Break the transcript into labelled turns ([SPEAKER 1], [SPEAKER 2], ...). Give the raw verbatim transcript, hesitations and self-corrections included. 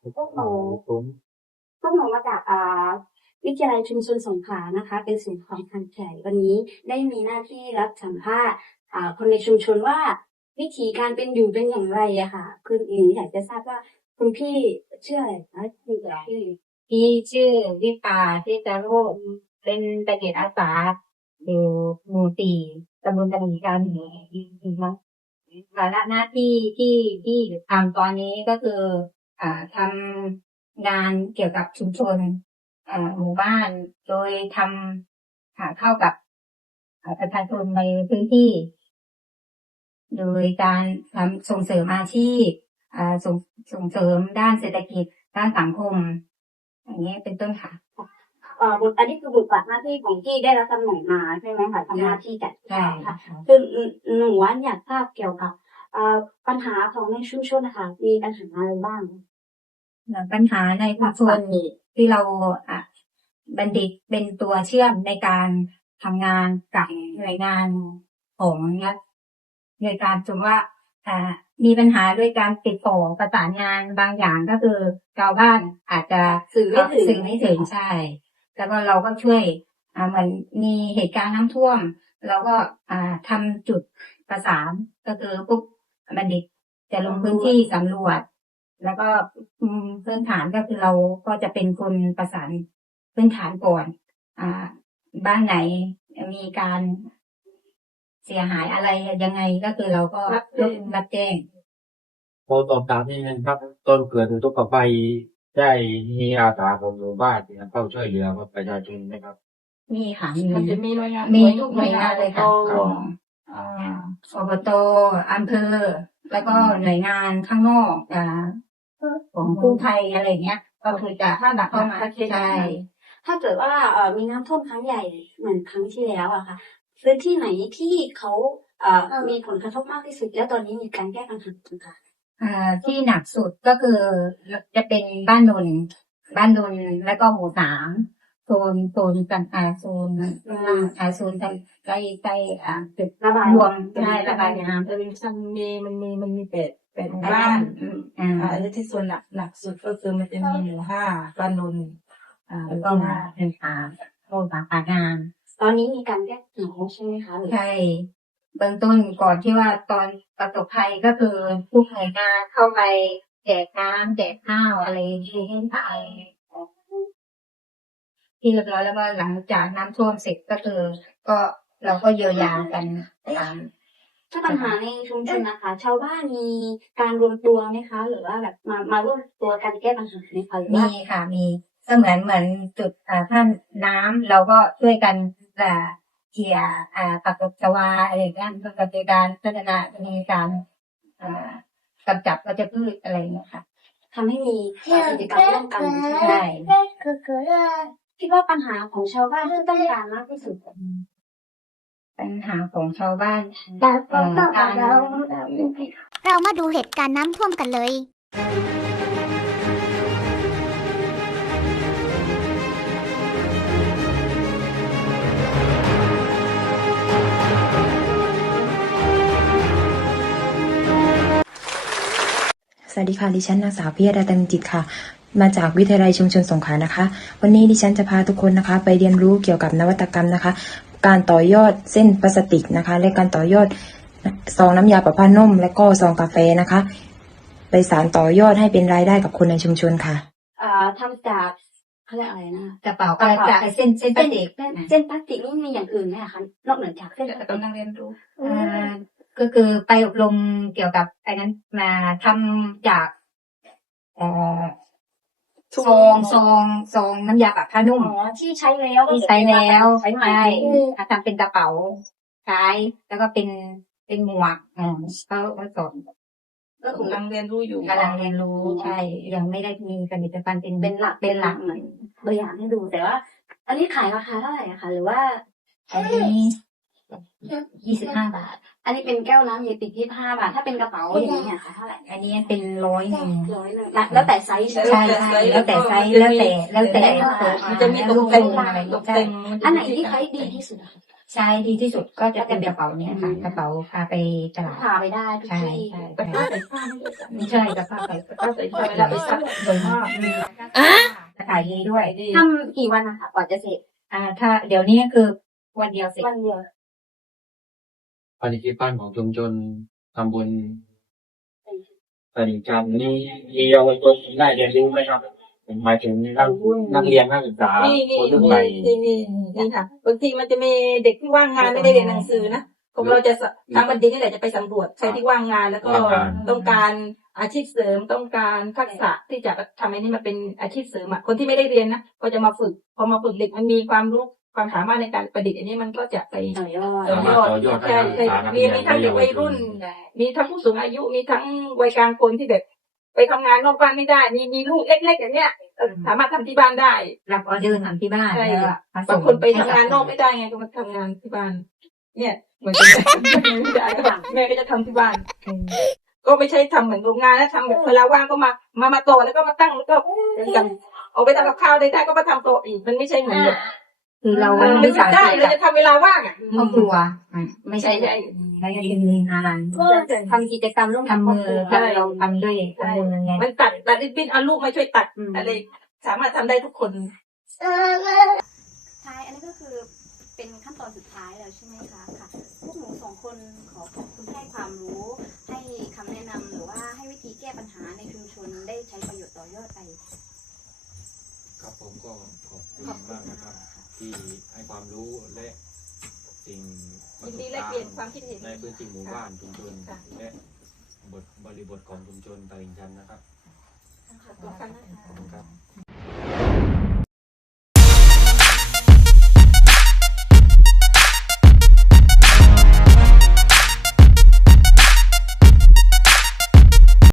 [SPEAKER 1] พวกหนูพวกหนูมาจากอ่าวิทยาลัยชุมชนสงขลานะคะเป็นศูนย์ของทางแขกวันนี้ได้มีหน้าที่รับสัมภาษณ์อ่าคนในชุมชนว่าวิถีการเป็นอยู่เป็นอย่างไรอะค่ะคือหนูอยากจะทราบว่าคุณพี่ชื่ออะไรคะคุณพี่
[SPEAKER 2] พี่ชื่อวิปาที่จะโรดเป็นตะเกียรอาสาอยู่หมู่สี่ตำบลตะลีกันนี่มั้งภาระหน้าที่ที่ที่ทำตอนนี้ก็คืออ่าทำงานเกี่ยวกับชุมชนอ่าหมู่บ้านโดยทำหาเข้ากับประชาชนในพื้นที่โดยการทำส่งเสริมอาชีพอ่าส่งส่งเสริมด้านเศรษฐกิจด้านสังคมอย่างนี้เป็นต้นค่ะ
[SPEAKER 1] เอ่อบทอันนี้คือบทบาทหน้าที่ของที่ได้รับตำแหน่งมาใช่ไหมคะทำหน้าที่จัด
[SPEAKER 2] ใช่
[SPEAKER 1] ค่ะคือหนูว่าอยากทราบเกี่ยวกับเอ่อปัญหาของในชุมชนนะคะมีปัญหาอะไรบ้าง
[SPEAKER 2] ปัญหาในชุมชนที่เราอ่ะบัณฑิตเป็นตัวเชื่อมในการทำงานกับหน่วยงานของรัฐโดยการจนว่าอ่ามีปัญหาด้วยการติดต่อประสานงานบางอย่างก็คือชาวบ้านอาจจะ
[SPEAKER 1] สื่อไม่ถึง
[SPEAKER 2] สื่อไม่ถึงใช่แล้วก็เราก็ช่วยอ่าเหมือนมีเหตุการณ์น้ำท่วมเราก็อ่าทำจุดประสานก็คือปุ๊บบัณฑิตจะลงพื้นที่สำรวจแล้วก็พื้นฐานก็คือเราก็จะเป็นคนประสานพื้นฐานก่อนอ่าบ้านไหนมีการเสียหายอะไรยังไงก็คือเราก็รับแจ้ง
[SPEAKER 3] พอตอบถามนี่นะครับต้นเกิดอุทกภัยได้มีอาสาของหมู่บ้านเข้าช่วยเหลือประชาชนไหมครับ
[SPEAKER 2] มีค่ะ
[SPEAKER 4] มันจะมีหน่วยงาน
[SPEAKER 2] มีทุกหน่วยงานเลยค่ะอบตอำเภอแล้วก็หน่วยงานข้างนอกอ่าของกู้ภัยอะไรเงี้ยก็คือจะ
[SPEAKER 1] ถ้าหนัก
[SPEAKER 2] เข้ามา
[SPEAKER 1] ใช่ถ้าเกิดว่าเอ่อมีน้ำท่วมครั้งใหญ่เหมือนครั้งที่แล้วอะค่ะพื้นที่ไหนที่เขาเอ่อมีผลกระทบมากที่สุดแล้วตอนนี้มีการแก้ปัญหาค่ะ
[SPEAKER 2] อ่าที่หนักสุดก็คือจะเป็นบ้านนนบ้านนนแล้วก็หมู่สามโซนโซนกันอาโซนอาโซนใกล้ใกล้ใกล้อ่าจุด
[SPEAKER 1] ระบาย
[SPEAKER 2] รวมได้ระบายน้ำ
[SPEAKER 4] แต่มันมีมันมีมันมีเป็ดเป็ดบ้านอ่าแล้วที่ส่วนหนักหนักสุดก็คือมันจะมีหมู่ห้าบ้านนนอ่า
[SPEAKER 2] แล้วก็มาเป็นสามโซนสามปากงาน
[SPEAKER 1] ตอนนี้มีการแก้ไขใช่ไหมคะ
[SPEAKER 2] ใช่เบื้องต้นก่อนที่ว่าตอนประสบภัยก็คือผู้หน่วยงานเข้าไปแจกน้ำแจกข้าวอะไรที่ให้ทานที่เรียบร้อยแล้วก็หลังจากน้ำท่วมเสร็จก็คือก็เราก็เยียวยากันตาม
[SPEAKER 1] ถ้าปัญหาในชุมชนนะคะชาวบ้านมีการรวมตัวไหมคะหรือว่าแบบมามาร่วมตัวกันแก้ปัญหาไหมคะ
[SPEAKER 2] มีค่ะมีก็เหมือนเหมือนจุดอ่าท่านน้ำเราก็ช่วยกันอ่าเกี่ยอ่าปักตบชวาอะไรอย่างเงี้ยก็จะการพัฒนาจะมีการอ่ากำจัดวัชพืชอะไรอย่างเงี้ยค่ะ
[SPEAKER 1] ทำให้มีกิจกรรมร่วมกันใช่คิดว่าปัญหาของชาวบ้านที่ต้องการมากที่สุด
[SPEAKER 2] ปัญหาของชาวบ้าน
[SPEAKER 5] การเรามาดูเหตุการณ์น้ำท่วมกันเลย
[SPEAKER 6] สวัสดีค่ะดิฉันนางสาวพิยดาเต็มจิตค่ะมาจากวิทยาลัยชุมชนสงขลานะคะวันนี้ดิฉันจะพาทุกคนนะคะไปเรียนรู้เกี่ยวกับนวัตกรรมนะคะการต่อยอดเส้นพลาสติกนะคะและการต่อยอดซองน้ำยาปะผ้านุ่มและก็ซองกาแฟนะคะไปสานต่อยอดให้เป็นรายได้กับคนในชุมชนค่ะ
[SPEAKER 1] อ่าทำจากเขาเรียกอะไรนะ
[SPEAKER 2] กระเป๋ากระจากเส้นเส้นพลาสติก
[SPEAKER 1] เส้นพลาสติกนี่มีอย่างอื่นไหมคะนอกเหนือจากเส้น
[SPEAKER 2] กำลังเรียนรู้อ่าก็คือไปอบรมเกี่ยวกับไอ้นั้นมาทำจากเอ่อซองซองซองน้ำยาปะผ้านุ่ม
[SPEAKER 1] ที่ใช้แล้ว
[SPEAKER 2] ที่ใช้แล้วใช้ใหม่ทำเป็นกระเป๋าใช้แล้วก็เป็นเป็นหมวกอืมก็ก็สอน
[SPEAKER 4] ก็กำลังเรียนรู้อยู่
[SPEAKER 2] กำลังเรียนรู้ใช่ยังไม่ได้มีผลิตภัณฑ์เป็น
[SPEAKER 1] เป็นหลักเป็นหลักเหมือนตัวอย่างให้ดูแต่ว่าอันนี้ขายราคาเท่าไหร่อะคะหรือว่า
[SPEAKER 2] อันนี้ยี่สิบห้าบาท
[SPEAKER 1] อันนี้เป็นแก้วน้ำเยติยี่สิบห้าบาทถ้าเป็นกระเป๋าอย่างนี้ค่ะเท่าไหร่
[SPEAKER 2] อันนี้เป็นร้อยหนึ่ง
[SPEAKER 1] ร้อยหนึ่งแล้วแต่ไซส์
[SPEAKER 2] ใช่ใช่แล้วแต่ไซส์แล้วแต่แล้วแต่
[SPEAKER 4] มันจะมีตกแต่งตกแต่ง
[SPEAKER 1] อันไหนที่ใช้ดีที่สุด
[SPEAKER 2] ใช้ดีที่สุดก็จะเป็นกระเป๋าเนี้ยค่ะ กระเป๋าพาไปตลาด
[SPEAKER 1] พาไปได้ทุก
[SPEAKER 2] ใช่
[SPEAKER 1] ที่
[SPEAKER 2] ใช่
[SPEAKER 4] แต่ถ้าใส่ผ้าไม่ได้จับ
[SPEAKER 2] ไม่ใช่กระเป๋าไปกระเป๋าใส่ผ้าเวลาไปซัก
[SPEAKER 4] สวยมาก
[SPEAKER 2] จะขายดีด้วย
[SPEAKER 1] ทำกี่วันนะคะกว่าจะเสร็จ
[SPEAKER 2] อ่า ถ้าเดี๋ยวนี้คือวันเดียวเสร็จ
[SPEAKER 1] วันเดียว
[SPEAKER 3] ปฏิทินของชุมชนตำบลตลิ่งชันนี่มีเยาวชนได้เรียนรู้ไหมครับผมหมายถึงนักนักเรียนนักศึกษา
[SPEAKER 4] นี่นี่
[SPEAKER 3] คนรุ่น
[SPEAKER 4] นี่
[SPEAKER 3] ใหม่
[SPEAKER 4] นี่นี่นี่ค่ะบางทีมันจะมีเด็กที่ว่างงานไม่ได้เรียนหนังสือนะกรมเราจะทางบัณฑิตนี่แหละจะไปสำรวจใครที่ว่างงานแล้วก็ต้องการอาชีพเสริมต้องการทักษะที่จะทำให้นี่มาเป็นอาชีพเสริมอ่ะคนที่ไม่ได้เรียนนะก็จะมาฝึกพอมาฝึกเด็กมันมีความรู้ความสามารถในการประดิษฐ์อันนี้มันก็จะไป
[SPEAKER 1] ต่อยอด
[SPEAKER 4] ต่อยอด
[SPEAKER 3] ต่อยอดให้
[SPEAKER 4] ใช่
[SPEAKER 3] นักศึก
[SPEAKER 4] ใช่
[SPEAKER 3] ษานัก
[SPEAKER 4] มี
[SPEAKER 3] เรียน
[SPEAKER 4] มีทั้งเด็กวัยรุ่น มีทั้งผู้สูงอายุมีทั้งวัยกลางคนที่แบบไปทำงานนอกบ้านไม่ได้ มีมีลูกเล็กๆอย่างเนี้ยเออสามารถทำที่บ้านได้
[SPEAKER 2] รับออเดอร์ทำที่บ้าน
[SPEAKER 4] ใช่
[SPEAKER 2] แล้วก็มาส่
[SPEAKER 4] บางคนไปทำงานนอกไม่ได้ไงก็มาทำงานที่บ้าน เนี่ยเหมือนกันไม่ได้ก็แม่ก็จะทำที่บ้าน ก็ไม่ใช่ทำเหมือนโรงงานนะทำแบบเวลาว่างก็มามามาโตะแล้วก็มาตั้งแล้วก็เหมือนกันเอาไปทำกับข้าวได้ได้ก็มาทำโตะอีกมันไม่ใช่เหมือนแบบ
[SPEAKER 2] คือเรา
[SPEAKER 4] มัน
[SPEAKER 2] ไม่
[SPEAKER 4] ไม่
[SPEAKER 2] สามาร
[SPEAKER 4] ได้
[SPEAKER 2] ถ
[SPEAKER 4] เราจะทำเวลาว่างอ่ะ
[SPEAKER 2] ครอบครัวอ่ะไม่ใช่
[SPEAKER 4] ใช่
[SPEAKER 2] ไม่ใช่เป็นงาน
[SPEAKER 1] ก็ทำกิจกรรมร่วมกับ
[SPEAKER 2] ทำ
[SPEAKER 1] ครอ
[SPEAKER 2] มื
[SPEAKER 1] บ
[SPEAKER 2] อ
[SPEAKER 1] ครัว
[SPEAKER 2] ทำเราทำด้วยทำมือไง
[SPEAKER 4] มันตัดตัดริบบิ้นเอาลูกมาช่วยตัดอะไรสามารถทำได้ทุกคน
[SPEAKER 1] ท้ายอันนี้ก็คือเป็นขั้นตอนสุดท้ายแล้วใช่ไหมคะค่ะ พวกหนูสองคนขอขอบคุณที่ให้ความรู้ ให้คำแนะนำหรือว่าให้วิธีแก้ปัญหาในชุมชนได้ใช้ประโยชน์ต่อยอดไป
[SPEAKER 3] ครับผมก็ขอบคุณมากนะครับ ที่ให้ความรู้และสิ่ง
[SPEAKER 4] ยินดีแลกเปลี่ยนความคิดเห็น
[SPEAKER 3] ในพื้นที่หมู่บ้านชุมชน
[SPEAKER 4] ค่ะ
[SPEAKER 3] และบทบริบทของชุมชนตลิ่งชันนะครับ
[SPEAKER 4] ขอบคุณค่ะ
[SPEAKER 3] ขอบคุณครับ